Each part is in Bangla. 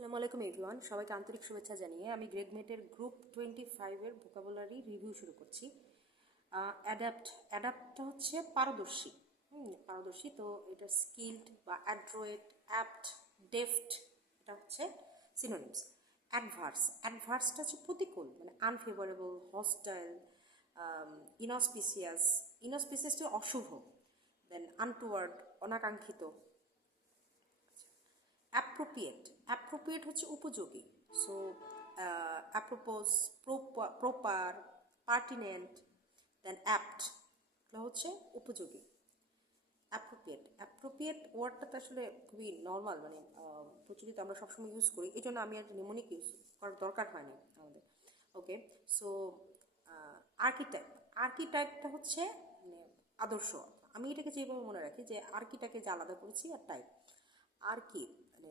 আসসালামু আলাইকুম এভরিওয়ান, সবাইকে আন্তরিক শুভেচ্ছা জানিয়ে আমি গ্রেডমেটের গ্রুপ 25-এর ভোকাবুলারি রিভিউ শুরু করছি। অ্যাডাপ্টটা হচ্ছে পারদর্শী। পারদর্শী, তো এটা স্কিলড বা অ্যাড্রয়েট, অ্যাপ্ট, ডেফট, এটা হচ্ছে সিনোনিমস। অ্যাডভার্সটা হচ্ছে প্রতিকূল, মানে আনফেভারেবল, হস্টাইল, ইনঅসপিসিয়াসটা অশুভ, দেন আনটুয়ার্ড, অনাকাঙ্ক্ষিত। অ্যাপ্রোপ্রিয়েট হচ্ছে উপযোগী। সো অ্যাপ্রোপোজ, প্রপার, পার্টিনেন্ট, দেন অ্যাপ্ট, এগুলো হচ্ছে উপযোগী। অ্যাপ্রোপ্রিয়েট ওয়ার্ডটা আসলে খুবই নর্মাল, মানে প্রচলিত, আমরা সবসময় ইউজ করি, এই জন্য আমি আর নিমোনিক ইউজ করার দরকার হয়নি আমাদের। ওকে, সো আর্কিটাইপটা হচ্ছে মানে আদর্শ। আমি এটাকে যেভাবে মনে রাখি যে আর্কিটাকে যে আলাদা করেছি আর টাইপ। আর্কি মানে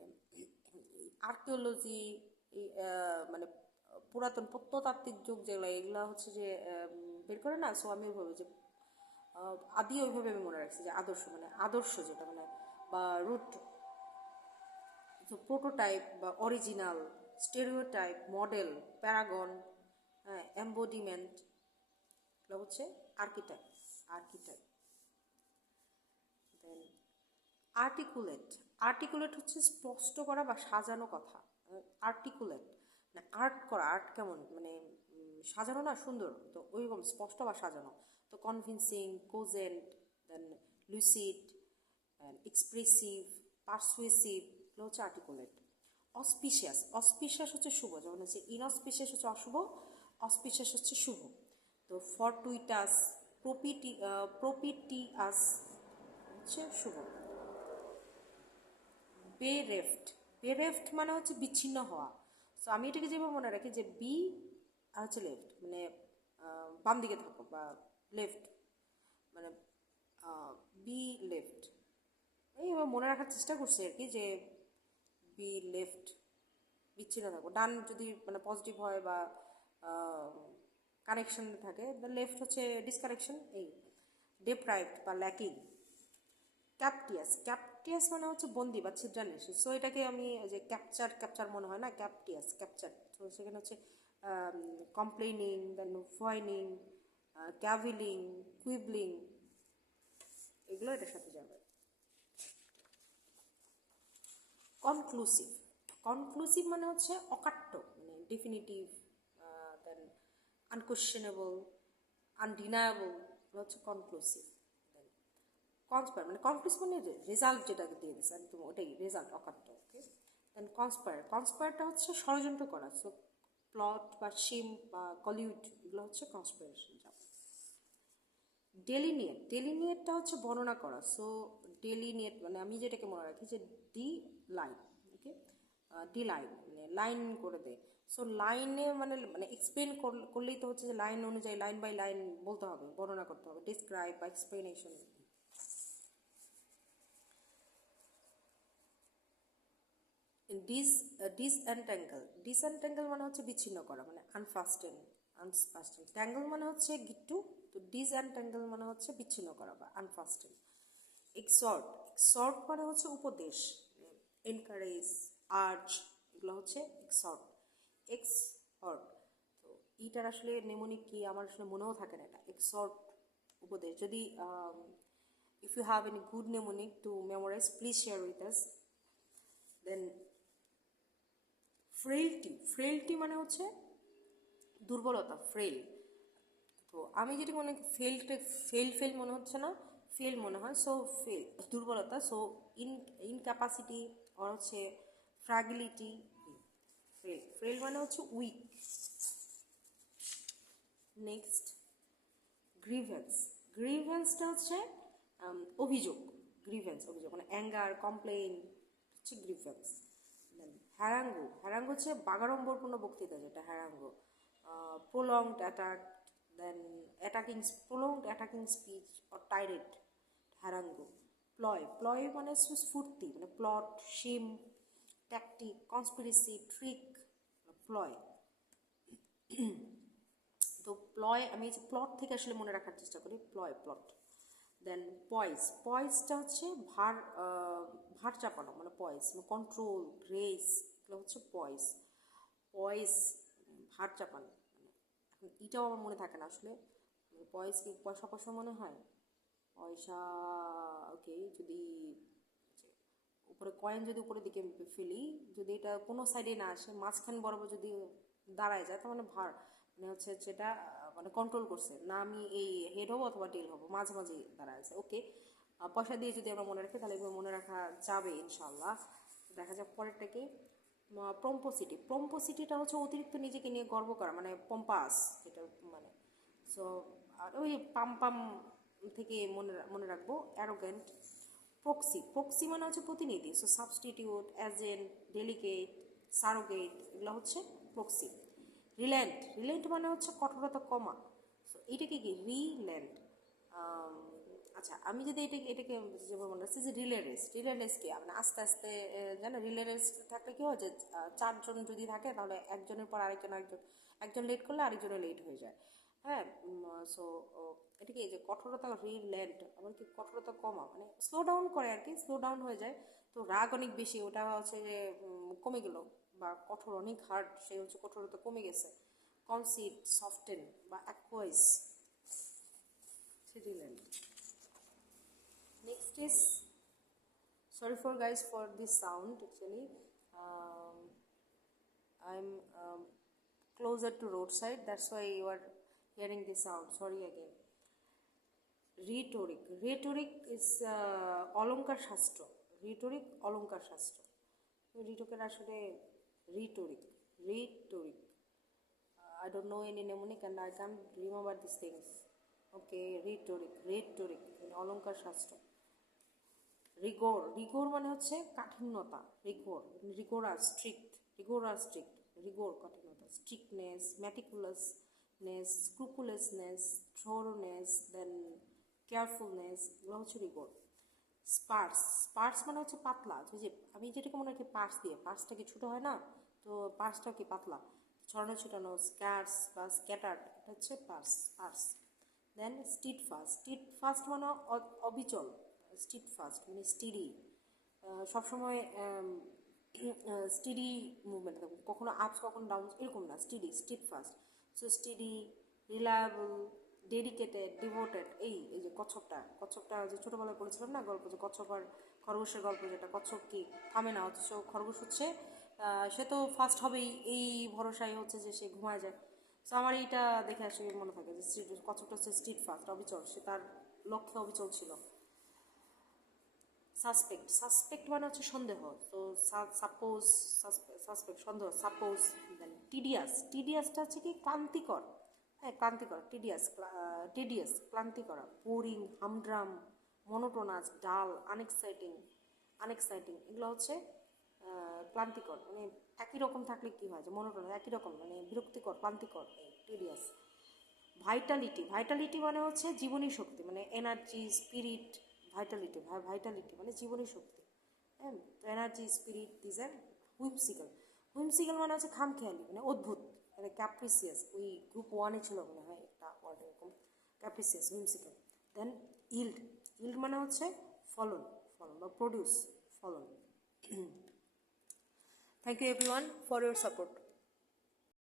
আর্কিওলজি, মানে পুরাতন প্রত্নতাত্ত্বিক যুগ যেগুলো, এগুলো হচ্ছে যে বের করে না। সো আমি ওইভাবে যে আদি ওইভাবে আমি মনে রাখছি যে আদর্শ, মানে আদর্শ যেটা মানে বা রুট, প্রোটোটাইপ বা অরিজিনাল, স্টেরিওটাইপ, মডেল, প্যারাগন, হ্যাঁ, এম্বডিমেন্ট, এগুলো হচ্ছে আর্কিটাইপ। দেন আর্টিকুলেট হচ্ছে স্পষ্ট করা বা সাজানো কথা। আর্টিকুলেট মানে আর্ট কেমন, মানে সাজানো না, সুন্দর, তো ওইরকম স্পষ্ট বা সাজানো। তো কনভিনসিং, কোজেন্ট, দেন লুসিড, এক্সপ্রেসিভ, পারসুয়েসিভ, এগুলো হচ্ছে আর্টিকুলেট। অসপিশিয়াস হচ্ছে শুভ, যেমন হচ্ছে ইনঅসপিশিয়াস হচ্ছে অশুভ, অসপিশিয়াস হচ্ছে শুভ। তো ফরটুইটাস, প্রপিটিয়াস হচ্ছে শুভ। বেরেফট মানে হচ্ছে বিচ্ছিন্ন হওয়া। সো আমি এটাকে যেভাবে মনে রাখি যে বি আর হচ্ছে লেফট, মানে বাম দিকে থাকো, বা লেফট মানে বি লেফট, এইভাবে মনে রাখার চেষ্টা করছি আর কি, যে বি লেফট, বিচ্ছিন্ন থাকো। ডান যদি মানে পজিটিভ হয় বা কানেকশন থাকে, লেফট হচ্ছে ডিসকানেকশন। এই ডেপ্রাইভড বা ল্যাকিং। ক্যাপটিয়াস মানে হচ্ছে বন্দি বা ছিদ্রান্বেষ। সো এটাকে আমি যে ক্যাপচার মনে হয় না, ক্যাপচার। তো সেখানে হচ্ছে কমপ্লেনিং, দেন হোয়াইনিং, ক্যাভিলিং, কুইবলিং, এগুলো এটার সাথে যাবে। কনক্লুসিভ মানে হচ্ছে অকাট্য, মানে ডেফিনিটিভ, দেন আনকোয়েশ্চেনেবল, আনডিনায়াবল, হচ্ছে কনক্লুসিভ। কনক্লুসিভ মানে রেজাল্ট যেটা দিয়ে দিচ্ছে একদম ওটাই রেজাল্ট, অকাট্য। ওকে, দেন কনস্পায়ারটা হচ্ছে ষড়যন্ত্র করা। সো প্লট বা শিম বা কলিউড, এগুলো হচ্ছে কনস্পাইরেশন যাবে। ডেলিনিয়েটটা হচ্ছে বর্ণনা করা। সো ডেলিনিয়েট মানে আমি যেটাকে মনে রাখি যে ডি লাইন। ওকে, ডি লাইন মানে লাইন করে দেয়। সো লাইনে মানে মানে এক্সপ্লেন করলেই তো হচ্ছে যে লাইন অনুযায়ী লাইন বাই লাইন বলতে হবে, বর্ণনা করতে হবে, ডিসক্রাইব বা এক্সপ্লেনেশন। ডিসএনট্যাঙ্গল মানে হচ্ছে বিচ্ছিন্ন করা, মানে আনফাস্টেন। ট্যাঙ্গল মানে হচ্ছে গিট্টু, তো ডিসএনট্যাঙ্গল মানে হচ্ছে বিচ্ছিন্ন করা বা আনফাস্টেন। এক্সর্ট মানে হচ্ছে উপদেশ, এনকারেজ, আর্জ, এগুলো হচ্ছে এক্সহর্ট। তো এইটার আসলে নেমোনিক কি আমার আসলে মনেও থাকে না, এটা এক্সহর্ট, উপদেশ। যদি if you have any good mnemonic to memorize, please share with us. Then frailty মানে হচ্ছে দুর্বলতা, ফ্রেইল। তো আমি যেটি মনে ফেল মনে হচ্ছে না, ফেল মনে হয়। সো ফেল দুর্বলতা। সো ইনক্যাপাসিটি আর হচ্ছে ফ্র্যাগিলিটি। ফ্রেল মানে হচ্ছে উইক। নেক্সট গ্রিভেন্সটা হচ্ছে অভিযোগ। অভিযোগ মানে অ্যাঙ্গার, কমপ্লেইন, হচ্ছে গ্রিভেন্স। হ্যারাঙ্গ হচ্ছে বাগাড়ম্বরপূর্ণ বক্তৃতা, যেটা হ্যারাঙ্গ। প্রোলংড অ্যাটাকিং স্পিচ অর টাইরেট, হ্যারাঙ্গ। প্লয় মানে স্ফূর্তি, মানে প্লট, শিম, ট্যাকটিক, কনস্পিরেসি, ট্রিক, প্লয়। তো প্লয় আমি প্লট থেকে আসলে মনে রাখার চেষ্টা করি, প্লট। দেন পয়েজটা হচ্ছে ভার চাপানো, মানে পয়েজ, কন্ট্রোল, গ্রেস, এগুলো হচ্ছে পয়েস। পয়েস হাড় চাপান, মানে এখন এটাও আমার মনে থাকে না আসলে। পয়েস কি পয়সা পয়সা মনে হয়, পয়সা। ওকে, যদি উপরে কয়েন যদি উপরের দিকে ফেলি, যদি এটা কোনো সাইডে না আসে, মাঝখান বরাবর যদি দাঁড়ায় যায়, তার মানে ভার মানে হচ্ছে যেটা মানে কন্ট্রোল করছে না, আমি এই হেড হবো অথবা টেল হবো, মাঝামাঝি দাঁড়ায় আছে। ওকে, পয়সা দিয়ে যদি আমরা মনে রাখি তাহলে এগুলো মনে রাখা যাবে ইনশাল্লাহ। দেখা যাক পরেরটা কি। পম্পোসিটি। পম্পোসিটিটা হচ্ছে অতিরিক্ত নিজেকে নিয়ে গর্ব করা, মানে পম্পাস এটা মানে। সো আর ওই পাম পাম থেকে মনে মনে রাখবো অ্যারোগেন্ট। প্রক্সি। প্রক্সি মানে হচ্ছে প্রতিনিধি। So substitute, agent, delegate, surrogate, এগুলো হচ্ছে প্রক্সি। রিল্যান্ট। রিল্যান্ট মানে হচ্ছে কঠোরতা কমা। সো এইটাকে কি রিল্যান্ট। আচ্ছা, আমি যদি এটাকে যেমন মনে রাখছি যে রিলে রেস। রিলে রেস কি মানে আস্তে আস্তে জানো, রিলে রেস থাকলে কি হয় যে চারজন যদি থাকে তাহলে একজনের পর একজন লেট করলে আরেকজনের লেট হয়ে যায়। হ্যাঁ, সো এটা কি যে কঠোরতা রিল্যান্ট, আবার কি কঠোরতা কমা মানে স্লো ডাউন করে আর কি, স্লো ডাউন হয়ে যায়। তো রাগ অনেক বেশি, ওটা হচ্ছে যে কমে গেল, বা কঠোর অনেক হার্ড, সে হচ্ছে কঠোরতা কমে গেছে। কনসিড, সফটেন বা অ্যাকোয়াইজ, রিল্যান্ট। Next is, sorry for guys for this sound actually. um, I'm closer to roadside, that's why you are hearing this sound, sorry again. Rhetoric. Rhetoric is অলঙ্কার শাস্ত্র। Rhetoric অলঙ্কার শাস্ত্র। রিটোকের আসলে rhetoric. Rhetoric, I don't know any mnemonic and I can't remember these things. Okay, rhetoric. Rhetoric অলঙ্কার শাস্ত্র। রিগোর। রিগোর মানে হচ্ছে কাঠিন্যতা। Rigour, rigorous, strict. Rigorous, strict. Rigour কাঠিন্যতা। Strictness, meticulousness, scrupulousness, thoroughness, then carefulness, এগুলো হচ্ছে রিগোর। স্পার্স। স্পার্স মানে হচ্ছে পাতলা। যে আমি যেটাকে মনে রাখি পার্স দিয়ে, পার্সটা কি ছোটো হয় না, তো পার্সটা কি পাতলা, ছড়ানো ছিটানো। স্ক্যার্স বা স্ক্যাটার্ড, এটা হচ্ছে পার্স। পার্স। দেন স্টিড ফাস্ট। স্টিড ফাস্ট মানে অবিচল। স্টিড ফাস্ট মানে স্টিডি, সবসময় স্টিডি মুভমেন্ট থাকবে, কখনো আপস কখনো ডাউন এরকম না, steady, stead fast. So steady, reliable, dedicated, devoted. এই এই যে কচ্ছপটা যে ছোটোবেলায় পড়েছিলাম না গল্প, যে কচ্ছপ আর খরগোশের গল্প, যেটা কচ্ছপ কি থামে না, অথচ খরগোশ হচ্ছে সে তো ফার্স্ট হবেই, এই ভরসায় হচ্ছে যে সে ঘুমায় যায়। সো আমার এইটা দেখে আসলে মনে থাকে যে কচ্ছপটা হচ্ছে স্ট্রিট ফাস্ট, অবিচল, সে তার লক্ষ্যে অবিচল ছিল। সাসপেক্ট। সাসপেক্ট মানে হচ্ছে সন্দেহ। তো সাপোজ, সাসপেক্ট সন্দেহ, সাপোজ। দেন টিডিয়াস। টিডিয়াসটা হচ্ছে কি ক্লান্তিকর। হ্যাঁ, ক্লান্তিকর। টিডিয়াস, টিডিয়াস ক্লান্তি করা। বোরিং, হামড্রাম, মনোটোনাস, ডাল, আনএক্সাইটিং। আনএক্সাইটিং এগুলো হচ্ছে ক্লান্তিকর, মানে একই রকম থাকলে কি হয় যে মনোটোনাস, একই রকম মানে বিরক্তিকর, ক্লান্তিকর, টিডিয়াস। ভাইটালিটি। ভাইটালিটি মানে হচ্ছে জীবনী শক্তি, মানে এনার্জি, স্পিরিট। ভাইটালিটি, ভাইটালিটি মানে জীবনী শক্তি। হ্যাঁ, এনার্জি, স্পিরিট, দিস আর হুইমসিক্যাল। হুইমসিক্যাল মানে হচ্ছে খামখেয়ালি, মানে অদ্ভুত, মানে ক্যাপ্রিসিয়াস। ওই গ্রুপ 1-এ ছিল মনে হয় একটা ওয়ার্ড এরকম, capricious, whimsical. Then yield. Yield মানে হচ্ছে ফলন, ফলন বা প্রডিউস, ফলন। Thank you everyone for your support.